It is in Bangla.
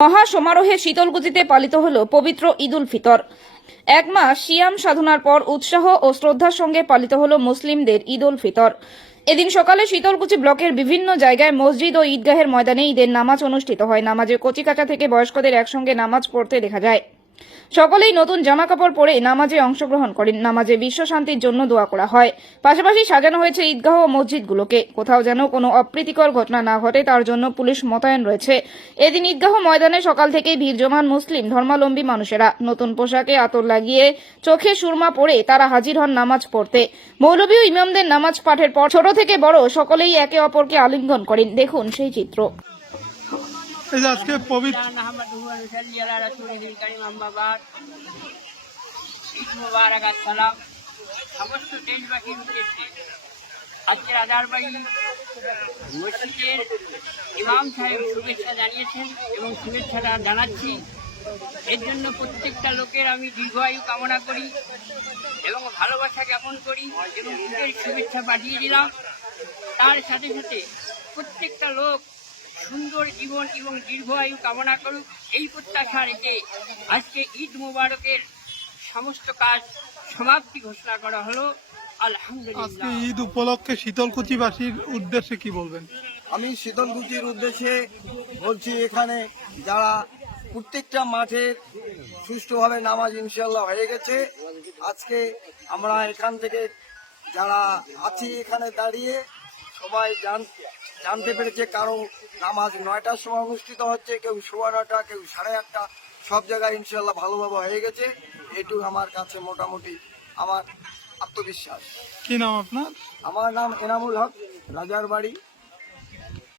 মহা সমারোহে শীতলকুচিতে পালিত হল পবিত্র ঈদ উল ফিতর। এক মাস সিয়াম সাধনার পর উৎসাহ ও শ্রদ্ধার সঙ্গে পালিত হল মুসলিমদের ঈদ উল ফিতর। এদিন সকালে শীতলকুচি ব্লকের বিভিন্ন জায়গায় মসজিদ ও ঈদগাহের ময়দানে ঈদের নামাজ অনুষ্ঠিত হয়। নামাজের কচিকাচা থেকে বয়স্কদের একসঙ্গে নামাজ পড়তে দেখা যায়। সকলেই নতুন জামা কাপড় পরে নামাজে অংশগ্রহণ করেন। নামাজে বিশ্ব শান্তির জন্য দোয়া করা হয়। পাশাপাশি সাজানো হয়েছে ঈদগাহ ও মসজিদগুলোকে। কোথাও যেন কোনো অপ্রীতিকর ঘটনা না ঘটে, তার জন্য পুলিশ মোতায়েন রয়েছে। এদিন ঈদগাহ ময়দানে সকাল থেকেই ভিড় জমান মুসলিম, ধর্মাবলম্বী মানুষেরা নতুন পোশাকে আতর লাগিয়ে চোখে সুরমা পরে তারা হাজির হন নামাজ পড়তে। মৌলবী ইমামদের নামাজ পাঠের পর ছোট থেকে বড় সকলেই একে অপরকে আলিঙ্গন করেন। দেখুন সেই চিত্র। এই যে আজকে পবিত্র সমস্ত দেশবাসীর উদ্দেশ্যে আজকের আদারবাড়ি মসজিদের ইমাম সাহেব শুভেচ্ছা জানিয়েছেন এবং শুভেচ্ছাটা জানাচ্ছি। এর জন্য প্রত্যেকটা লোকের আমি দীর্ঘায়ু কামনা করি এবং ভালোবাসা জ্ঞাপন করি এবং ঈদের শুভেচ্ছা পাঠিয়ে দিলাম। তার সাথে সাথে প্রত্যেকটা লোক সুন্দর জীবন এবং দীর্ঘ আয়ু কামনা করুক এই প্রত্যাশা রেখে আজকে ঈদ মুবারকের সমস্ত কাজ সমাপ্তি ঘোষণা করা হলো। আজকে আলহামদুলিল্লাহ ঈদ উপলক্ষে শীতলকুচিবাসীর উদ্দেশ্যে কি বলবেন? আমি শীতলকুচির উদ্দেশ্যে বলছি এখানে যারা প্রত্যেকটা মাঠের সুষ্ঠুভাবে নামাজ ইনশাল্লাহ হয়ে গেছে আজকে আমরা এখান থেকে যারা আছি এখানে দাঁড়িয়ে সবাই জান জানতে পেরেছে কারও নামাজ নয়টার সময় অনুষ্ঠিত হচ্ছে কেউ সোয়া নটা কেউ সাড়ে আটটা সব জায়গায় ইনশাল্লাহ ভালোভাবে হয়ে গেছে। এটু আমার কাছে মোটামুটি আমার আত্মবিশ্বাস। কি নাম আপনার? আমার নাম এনামুল হক রাজার বাড়ি